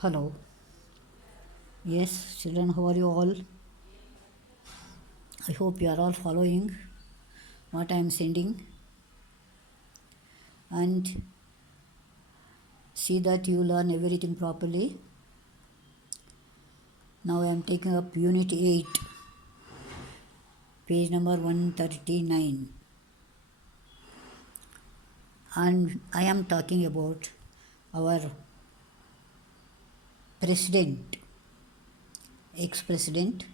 Hello. Yes, children, how are you all? I hope you are all following what I am sending and see that you learn everything properly. Now I am taking up Unit 8, page number 139. And I am talking about our president, ex-president,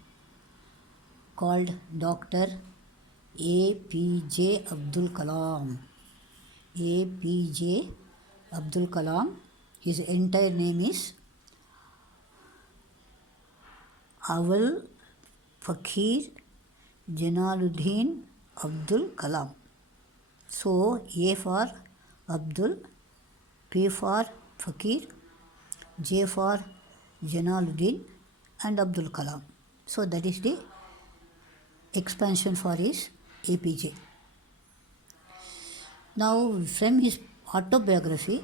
called Dr. APJ Abdul Kalam. APJ Abdul Kalam. His entire name is Awal Fakir Jalaluddin Abdul Kalam. So A for Abdul, P for Fakir, J for Jalaluddin and Abdul Kalam. So that is the expansion for his APJ. Now from his autobiography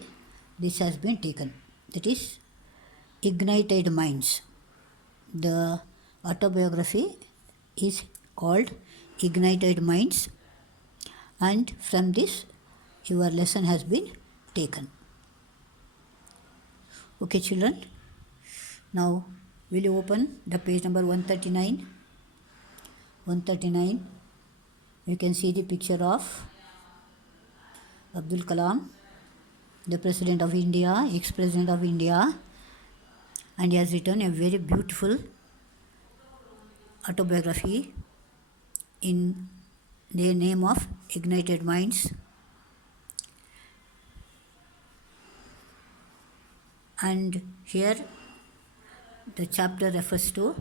this has been taken, that is Ignited Minds. The autobiography is called Ignited Minds, and from this your lesson has been taken. Okay children, now will you open the page number 139? 139, you can see the picture of Abdul Kalam, the President of India, ex-President of India, and he has written a very beautiful autobiography in the name of Ignited Minds. And here the chapter refers to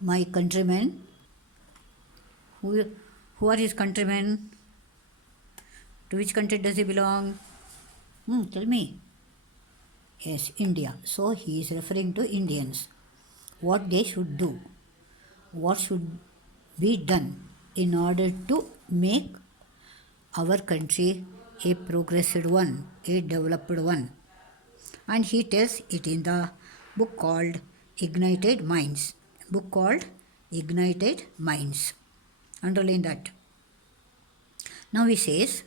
my countrymen. Who are his countrymen? To which country does he belong? Tell me. Yes, India. So he is referring to Indians. What they should do, what should be done in order to make our country a progressed one, a developed one. And he tells it in the book called Ignited Minds. Book called Ignited Minds. Underline that. Now he says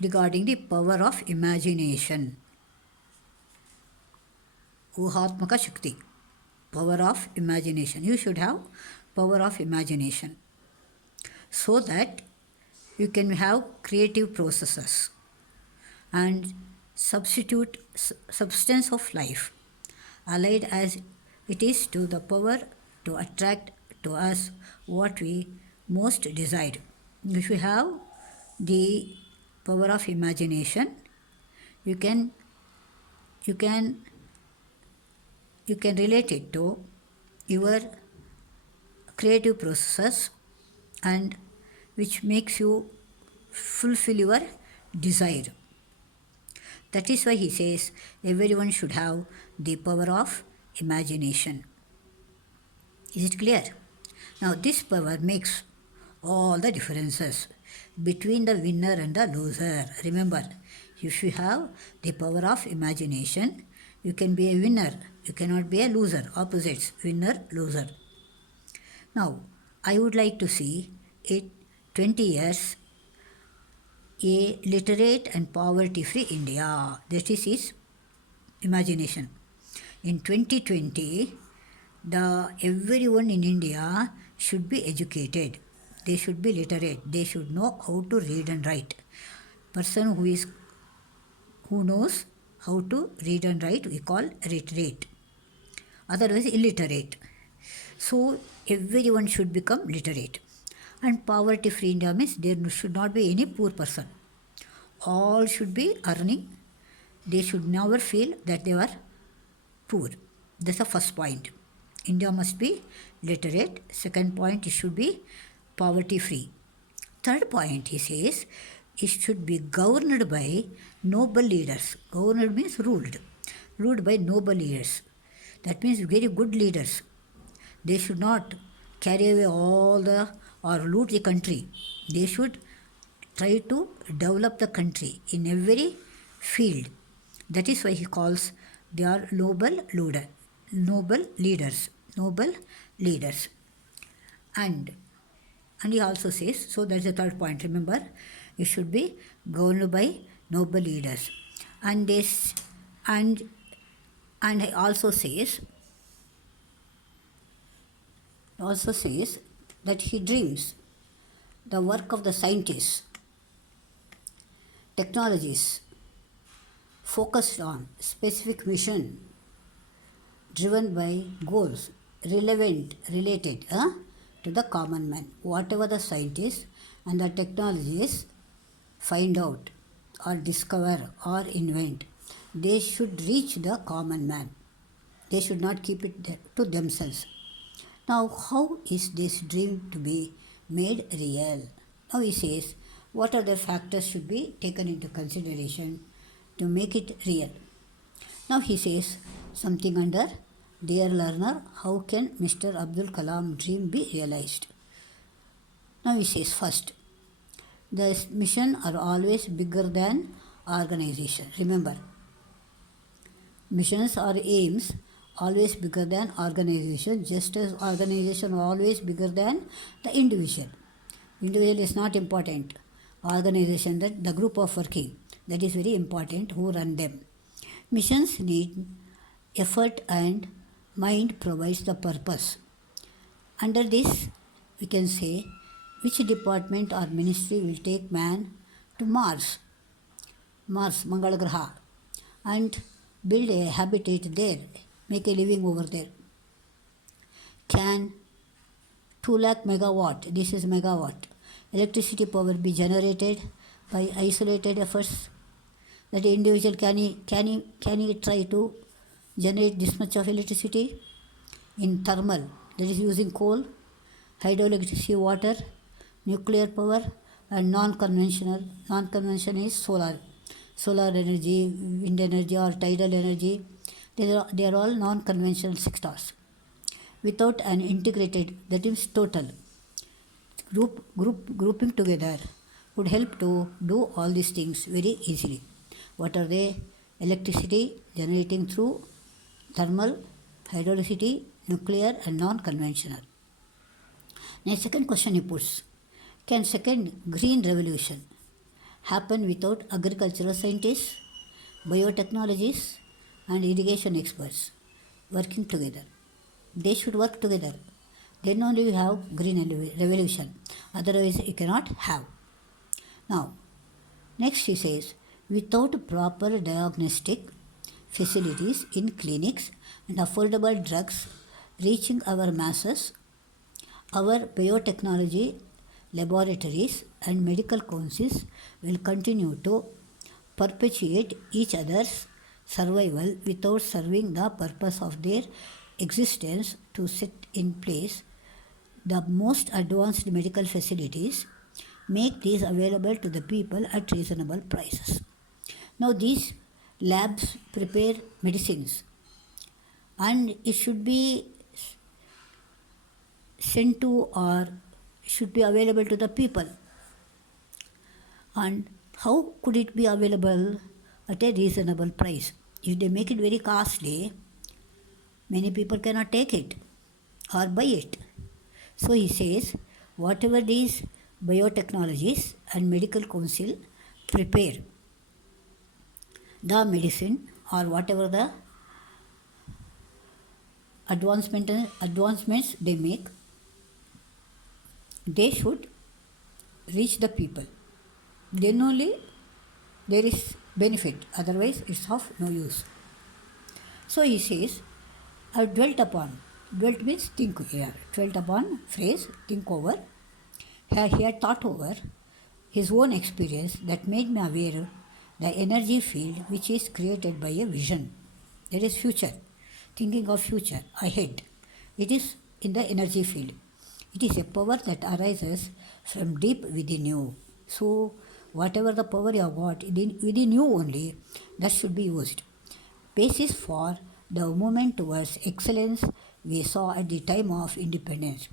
regarding the power of imagination. Uhatmaka Shakti. Power of imagination. You should have power of imagination so that you can have creative processes and substance of life, allied as it is to the power to attract to us what we most desire. If you have the power of imagination, you can relate it to your creative processes and which makes you fulfill your desire. That is why he says everyone should have the power of imagination. Is it clear? Now this power makes all the differences between the winner and the loser. Remember, if you have the power of imagination, you can be a winner. You cannot be a loser. Opposites, winner, loser. Now, I would like to see it 20 years a literate and poverty-free India. That is his imagination. In 2020, everyone in India should be educated. They should be literate. They should know how to read and write. Person who knows how to read and write, we call literate. Otherwise, illiterate. So, everyone should become literate. And poverty-free India means there should not be any poor person. All should be earning. They should never feel that they are poor. That's the first point. India must be literate. Second point, it should be poverty-free. Third point, he says, it should be governed by noble leaders. Governed means ruled. Ruled by noble leaders. That means very good leaders. They should not carry away or loot the country. They should try to develop the country in every field. That is why he calls they are noble leaders. And he also says, so that's the third point. Remember, you should be governed by noble leaders. And this and he also says that he dreams the work of the scientists, technologies focused on specific mission driven by goals related to the common man. Whatever the scientists and the technologies find out or discover or invent, they should reach the common man. They should not keep it to themselves. Now, how is this dream to be made real? Now he says, what other factors should be taken into consideration to make it real? Now he says something under Dear Learner, how can Mr. Abdul Kalam dream be realized? Now he says first, the mission are always bigger than organization. Remember, missions or aims always bigger than organization, just as organization are always bigger than the individual. Individual is not important. Organization, that the group of working, that is very important, who run them. Missions need effort and mind provides the purpose. Under this, we can say which department or ministry will take man to Mars, Mangala Graha, and build a habitat there, make a living over there. Can 2 lakh megawatt, this is megawatt, electricity power be generated by isolated efforts? That individual can he try to generate this much of electricity in thermal, that is using coal, hydroelectricity, water, nuclear power, and non-conventional. Non-conventional is solar energy, wind energy, or tidal energy. They are all non-conventional sectors. Without an integrated, that is total, grouping together would help to do all these things very easily. What are they? Electricity generating through thermal, hydroelectricity, nuclear, and non-conventional. Now, second question he puts, can second green revolution happen without agricultural scientists, biotechnologists, and irrigation experts working together? They should work together. Then only we have green revolution. Otherwise, you cannot have. Now, next he says, without proper diagnostic facilities in clinics and affordable drugs reaching our masses, our biotechnology laboratories and medical councils will continue to perpetuate each other's survival without serving the purpose of their existence to set in place the most advanced medical facilities, make these available to the people at reasonable prices. Now these labs prepare medicines and it should be sent to or should be available to the people. And how could it be available at a reasonable price? If they make it very costly, many people cannot take it or buy it. So he says, whatever these biotechnologies and medical council prepare the medicine or whatever the advancements they make, they should reach the people. Then only there is benefit, otherwise it's of no use. So he says, I have dwelt means think here, dwelt upon phrase, think over. He had thought over his own experience that made me aware of the energy field which is created by a vision. That is future, thinking of future, ahead. It is in the energy field. It is a power that arises from deep within you. So whatever the power you have got within you only, that should be used. Basis for the movement towards excellence we saw at the time of independence.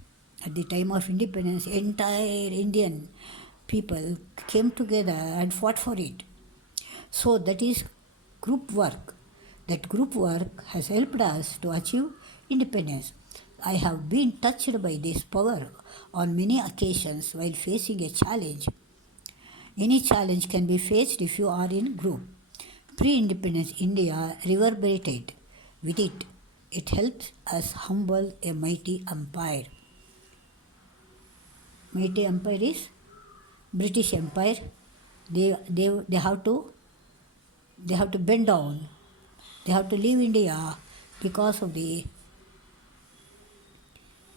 At the time of independence, entire Indian people came together and fought for it. So that is group work. That group work has helped us to achieve independence. I have been touched by this power on many occasions while facing a challenge. Any challenge can be faced if you are in group. Pre-independence India reverberated with it. It helped us humble a mighty empire. Mighty empire is British Empire. They have to bend down. They have to leave India because of the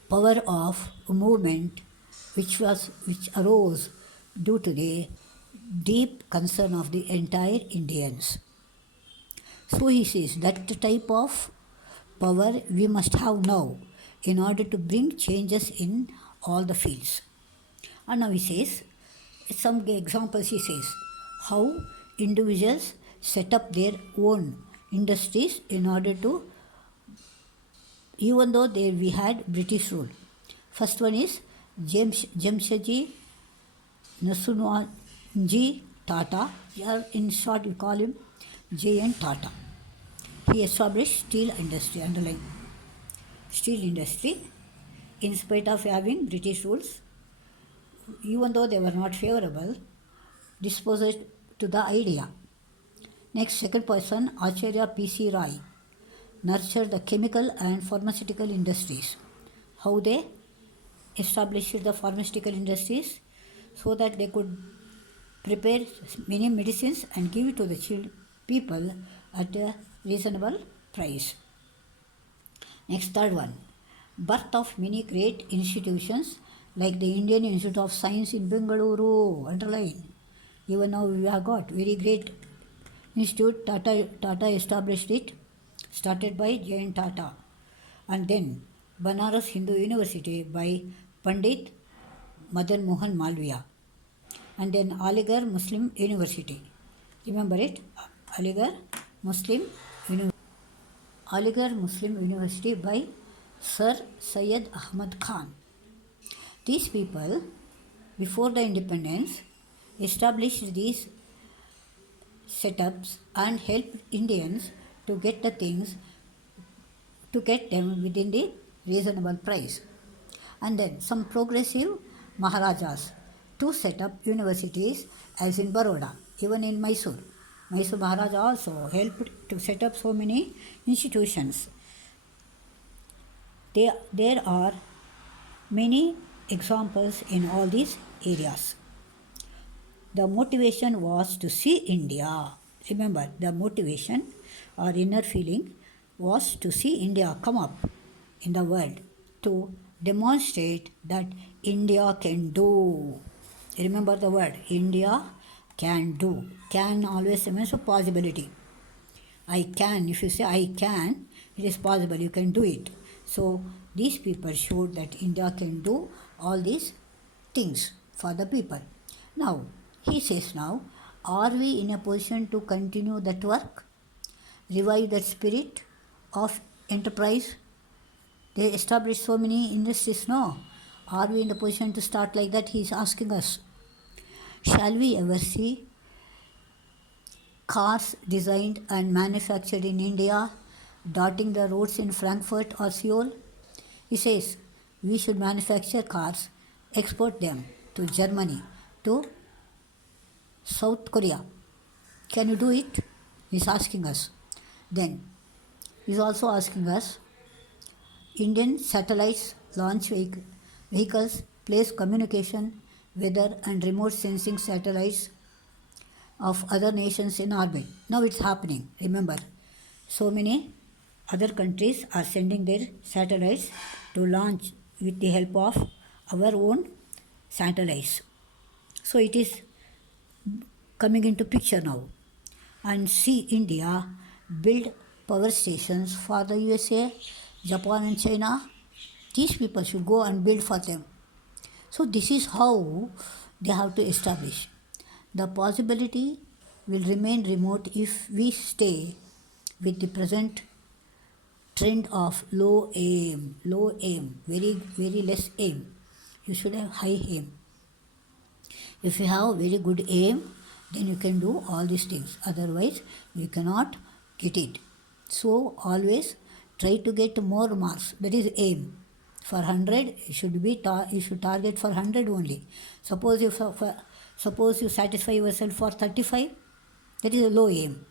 power of movement which arose due to the deep concern of the entire Indians. So he says that the type of power we must have now in order to bring changes in all the fields. And now he says, some examples he says, how individuals set up their own industries in order to, even though we had British rule. First one is Jamshedji Nasunwji Tata, or in short we call him J.N. Tata. He established steel industry, underline steel industry, in spite of having British rules, even though they were not favorable, disposed to the idea. Next, second person, Acharya P.C. Rai, nurtured the chemical and pharmaceutical industries. How they established the pharmaceutical industries so that they could prepare many medicines and give it to the people at a reasonable price. Next, third one, birth of many great institutions like the Indian Institute of Science in Bengaluru, underline. Even now we have got very great institute. Tata established it, started by J.N. Tata. And then Banaras Hindu University by Pandit Madan Mohan Malviya. And then Aligarh Muslim University. Remember it? Aligarh Muslim University by Sir Syed Ahmad Khan. These people, before the independence, established these setups and helped Indians to get the things, to get them within the reasonable price. And then some progressive Maharajas to set up universities as in Baroda, even in Mysore. Mysore Maharaja also helped to set up so many institutions. There are many examples in all these areas. The motivation was to see India. Remember, the motivation or inner feeling was to see India come up in the world, to demonstrate that India can do. Remember the word, India can do. Can always means a possibility. I can, if you say I can, it is possible, you can do it. So these people showed that India can do all these things for the people. Now, he says now, are we in a position to continue that work? Revive that spirit of enterprise? They established so many industries, no? Are we in the position to start like that? He is asking us. Shall we ever see cars designed and manufactured in India dotting the roads in Frankfurt or Seoul? He says we should manufacture cars, export them to Germany, to South Korea. Can you do it? He's asking us. Then he's also asking us, Indian satellites, launch vehicles, place communication, weather and remote sensing satellites of other nations in orbit. Now it's happening. Remember, so many other countries are sending their satellites to launch with the help of our own satellites. So it is coming into picture now. And see India build power stations for the USA, Japan and China. These people should go and build for them. So this is how they have to establish. The possibility will remain remote if we stay with the present trend of low aim, very, very less aim. You should have high aim. If you have very good aim, Then you can do all these things. Otherwise, you cannot get it. So always try to get more marks. That is aim. For 100, you should target for 100 only. Suppose you satisfy yourself for 35, that is a low aim.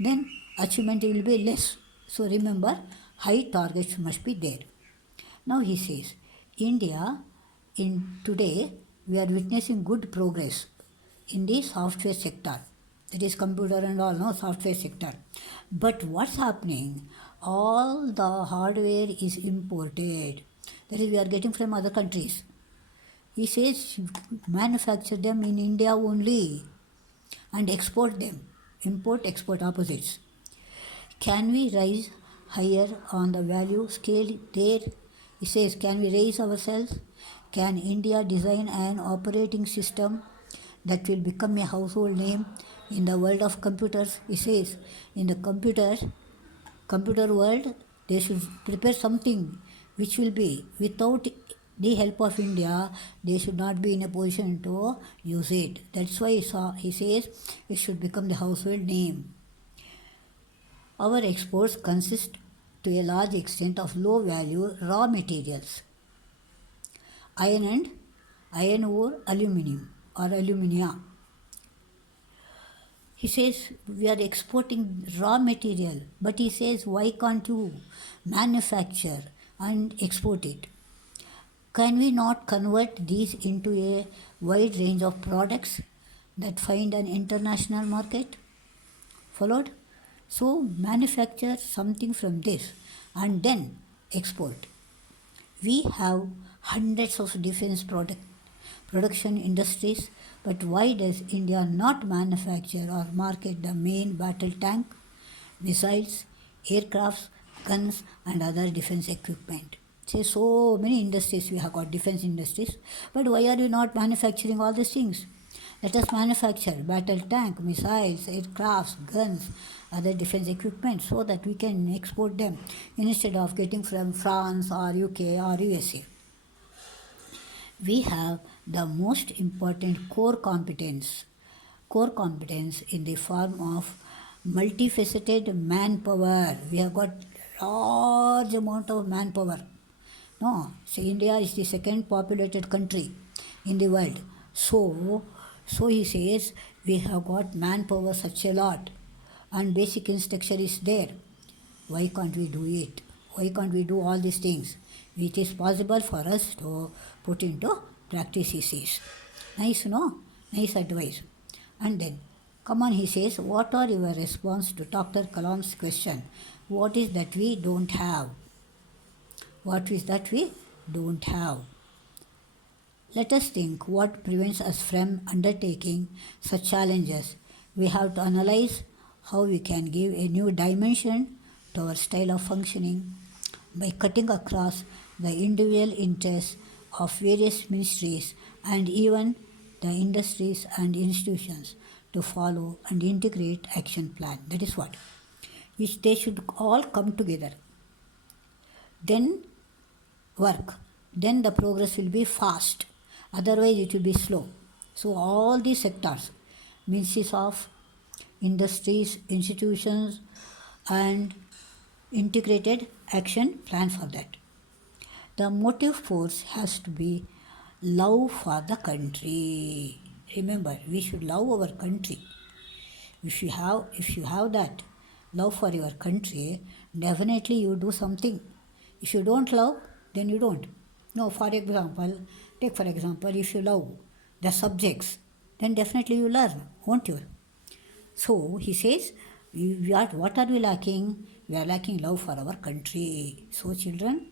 Then achievement will be less. So remember, high targets must be there. Now he says, India in today we are witnessing good progress in the software sector. That is computer and all, no, software sector. But what's happening? All the hardware is imported. That is, we are getting from other countries. He says, manufacture them in India only and export them. Import, export opposites. Can we rise higher on the value scale there? He says, can we raise ourselves? Can India design an operating system that will become a household name in the world of computers? He says, in the computer world, they should prepare something which will be, without the help of India, they should not be in a position to use it. That's why he says it should become the household name. Our exports consist to a large extent of low value raw materials, iron ore, aluminium or alumina. He says we are exporting raw material, but he says, why can't you manufacture and export it? Can we not convert these into a wide range of products that find an international market? Followed? So manufacture something from this and then export. We have hundreds of defense production industries, but why does India not manufacture or market the main battle tank, missiles, aircrafts, guns and other defense equipment? Say, so many industries we have got, defense industries, but why are you not manufacturing all these things? Let us manufacture battle tank, missiles, aircrafts, guns, other defense equipment so that we can export them instead of getting from France or UK or USA. We have the most important core competence in the form of multifaceted manpower. We have got large amount of manpower. No, so India is the second populated country in the world. So he says we have got manpower such a lot and basic infrastructure is there. Why can't we do it? Why can't we do all these things? It is possible for us to put into practice, he says. Nice, no? Nice advice. And then, come on, he says, what are your response to Dr. Kalam's question? What is that we don't have? What is that we don't have? Let us think what prevents us from undertaking such challenges. We have to analyze how we can give a new dimension to our style of functioning by cutting across the individual interests of various ministries and even the industries and institutions to follow and integrate action plan. That is what. Which they should all come together. Then work. Then the progress will be fast. Otherwise it will be slow. So all these sectors, ministries of industries, institutions and integrated action plan for that. The motive force has to be love for the country. Remember, we should love our country. If you have that love for your country, definitely you do something. If you don't love, then you don't. No, take for example, if you love the subjects, then definitely you learn, won't you? So he says, what are we lacking? We are lacking love for our country. So children,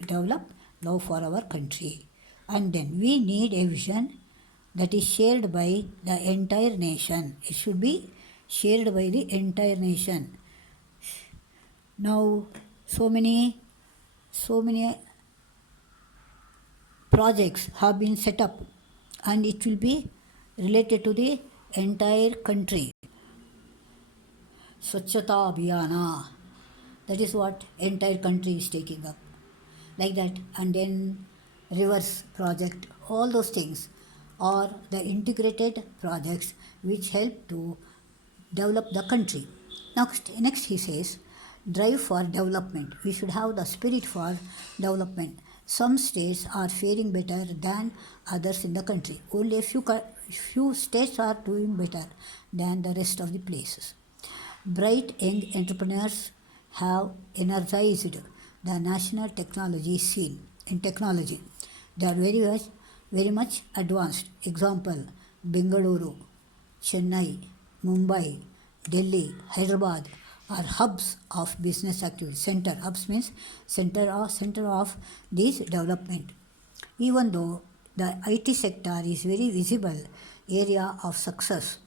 develop love for our country. And then we need a vision that is shared by the entire nation. It should be shared by the entire nation. Now, so many projects have been set up and it will be related to the entire country. Swachhata Abhiyana, that is what entire country is taking up. Like that, and then rivers project, all those things. or the integrated projects which help to develop the country. Next he says, drive for development. We should have the spirit for development. Some states are faring better than others in the country. Only a few states are doing better than the rest of the places. Bright young entrepreneurs have energized the national technology scene in technology. They are very much advanced. Example, Bengaluru, Chennai, Mumbai, Delhi, Hyderabad are hubs of business activity. Hubs means center of this development. Even though the IT sector is very visible area of success,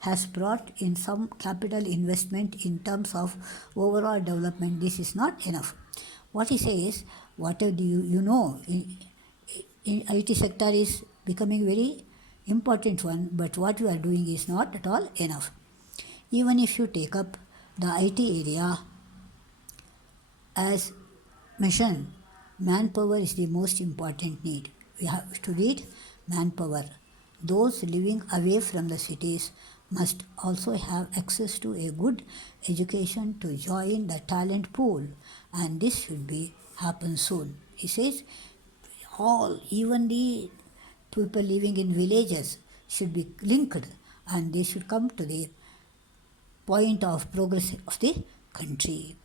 has brought in some capital investment in terms of overall development, this is not enough. What he says, whatever you know, in IT sector is becoming very important one, but what you are doing is not at all enough. Even if you take up the IT area as mission, manpower is the most important need. We have to need manpower. Those living away from the cities must also have access to a good education to join the talent pool, and this should be happen soon. He says even the people living in villages should be linked, and they should come to the point of progress of the country.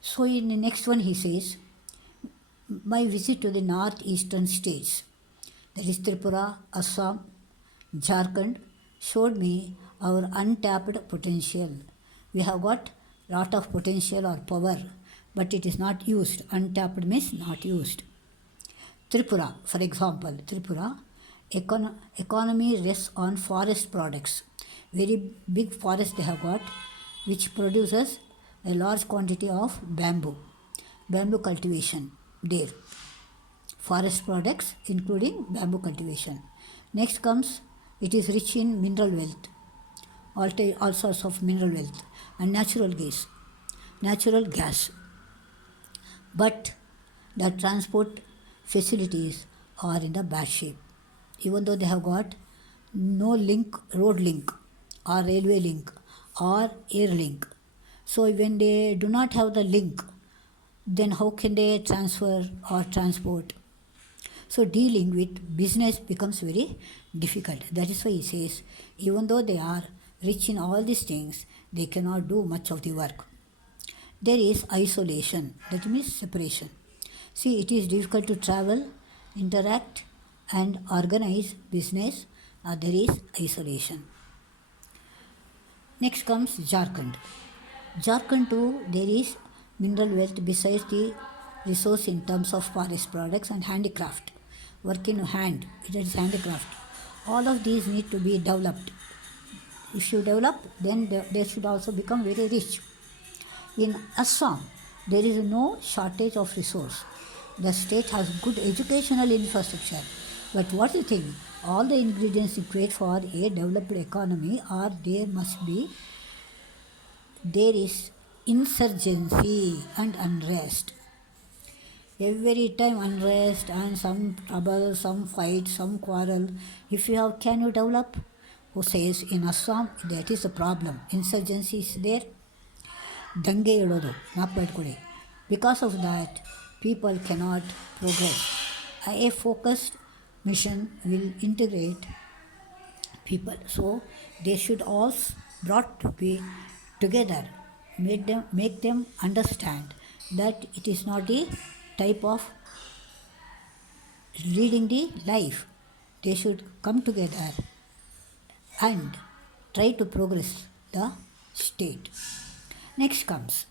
So in the next one he says, my visit to the northeastern states, that is Tripura, Assam, Jharkhand, showed me our untapped potential. We have got lot of potential or power, but it is not used. Untapped means not used. Tripura, for example, economy rests on forest products. Very big forest they have got, which produces a large quantity of bamboo cultivation there. Forest products including bamboo cultivation. Next comes, it is rich in mineral wealth, all sorts of mineral wealth, and natural gas. But the transport facilities are in the bad shape. Even though they have got no road link or railway link or air link. So when they do not have the link, then how can they transfer or transport? So dealing with business becomes very difficult. That is why he says, even though they are rich in all these things, they cannot do much of the work. There is isolation, that means separation. See, it is difficult to travel, interact, and organize business. There is isolation. Next comes Jharkhand. Jharkhand too, there is mineral wealth besides the resource in terms of forest products and handicraft. Work in hand, it is handicraft. All of these need to be developed. If you develop, then they should also become very rich. In Assam, there is no shortage of resource. The state has good educational infrastructure. But what do you think? All the ingredients required for a developed economy are there must be. There is insurgency and unrest. Every time unrest and some trouble, some fight, some quarrel. If you have, can you develop? Who says in Assam, that is the problem. Insurgency is there. Dange idodu, nappadkodi. Because of that, people cannot progress. A focused mission will integrate people. So they should all brought to be together, make them understand that it is not a type of leading the life. They should come together and try to progress the state. Next comes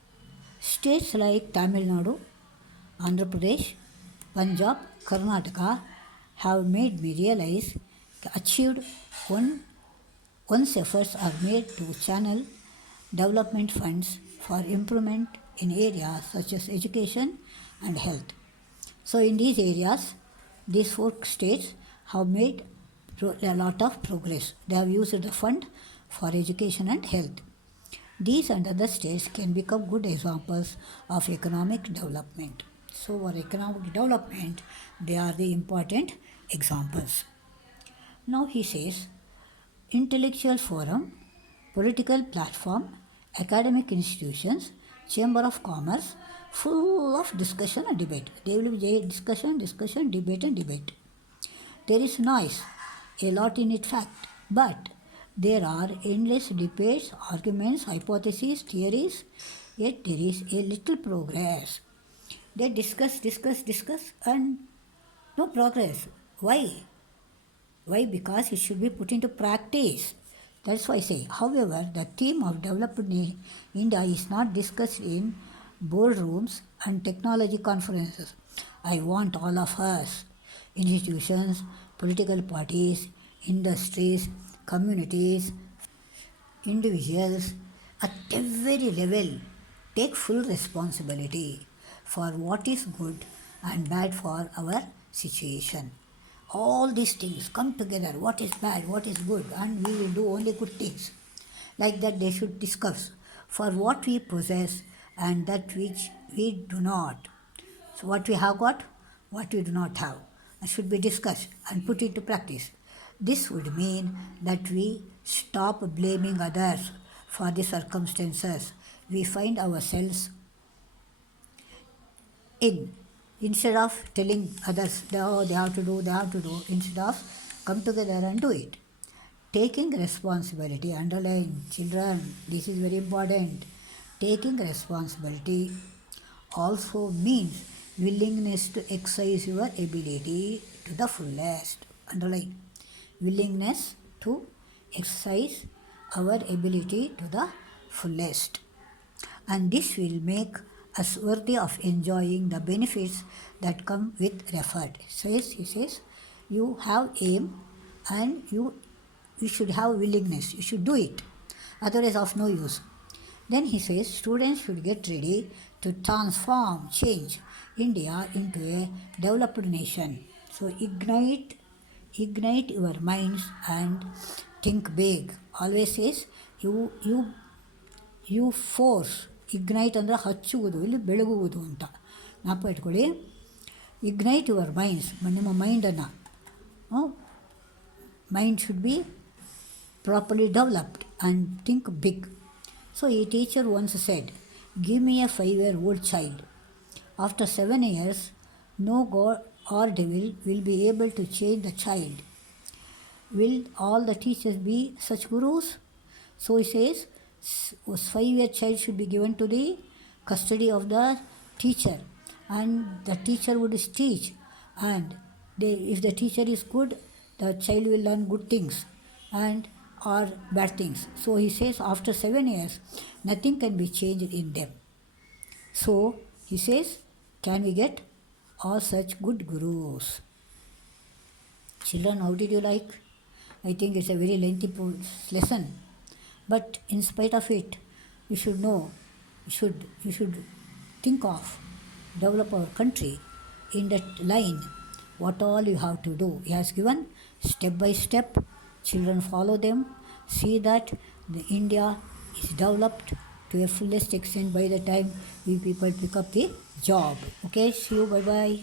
states like Tamil Nadu, Andhra Pradesh, Punjab, Karnataka have made me realize achieved once efforts are made to channel development funds for improvement in areas such as education and health. So in these areas, these 4 states have made a lot of progress. They have used the fund for education and health. These and other states can become good examples of economic development. So for economic development, they are the important examples. Now he says intellectual forum, political platform, academic institutions, chamber of commerce, full of discussion and debate. There will be discussion, debate and debate. There is noise, a lot in it fact, but there are endless debates, arguments, hypotheses, theories, yet there is a little progress. They discuss, and no progress. Why? Why? Because it should be put into practice. That's why I say. However, the theme of developed India is not discussed in boardrooms and technology conferences. I want all of us, institutions, political parties, industries, communities, individuals, at every level, take full responsibility for what is good and bad for our situation. All these things come together, what is bad, what is good, and we will do only good things. Like that, they should discuss for what we possess and that which we do not. So, what we have got, what we do not have, should be discussed and put into practice. This would mean that we stop blaming others for the circumstances we find ourselves in. Instead of telling others, oh, they have to do, instead of come together and do it. Taking responsibility, underline, children, this is very important. Taking responsibility also means willingness to exercise your ability to the fullest. Underline, willingness to exercise our ability to the fullest. And this will make us worthy of enjoying the benefits that come with effort. He says, you have aim and you should have willingness. You should do it. Otherwise, of no use. Then he says, students should get ready to transform, change India into a developed nation. So ignite your minds and think big. Always says, you force. Ignite ಅಂದರೆ ಹಚ್ಚುವುದು, ಇಲ್ಲಿ ಬೆಳಗುವುದು ಅಂತ ಜ್ಞಾಪ ಇಟ್ಕೊಳ್ಳಿ. Ignite your minds, ನಿಮ್ಮ ಮೈಂಡನ್ನು, mind should be properly developed and think big. So ಈ teacher once said, give me a 5-year-old child. After 7 years, no God or devil will be able to change the child. Will all the teachers be such gurus? So he says, 5-year child should be given to the custody of the teacher, and the teacher would teach, and if the teacher is good, the child will learn good things and or bad things. So he says after 7 years nothing can be changed in them. So he says, can we get all such good gurus? Children, how did you like? I think it's a very lengthy lesson. But in spite of it, you should know, you should think of, develop our country in that line, what all you have to do. He has given step by step. Children follow them. See that the India is developed to a fullest extent by the time we people pick up the job. Okay, see you, bye-bye.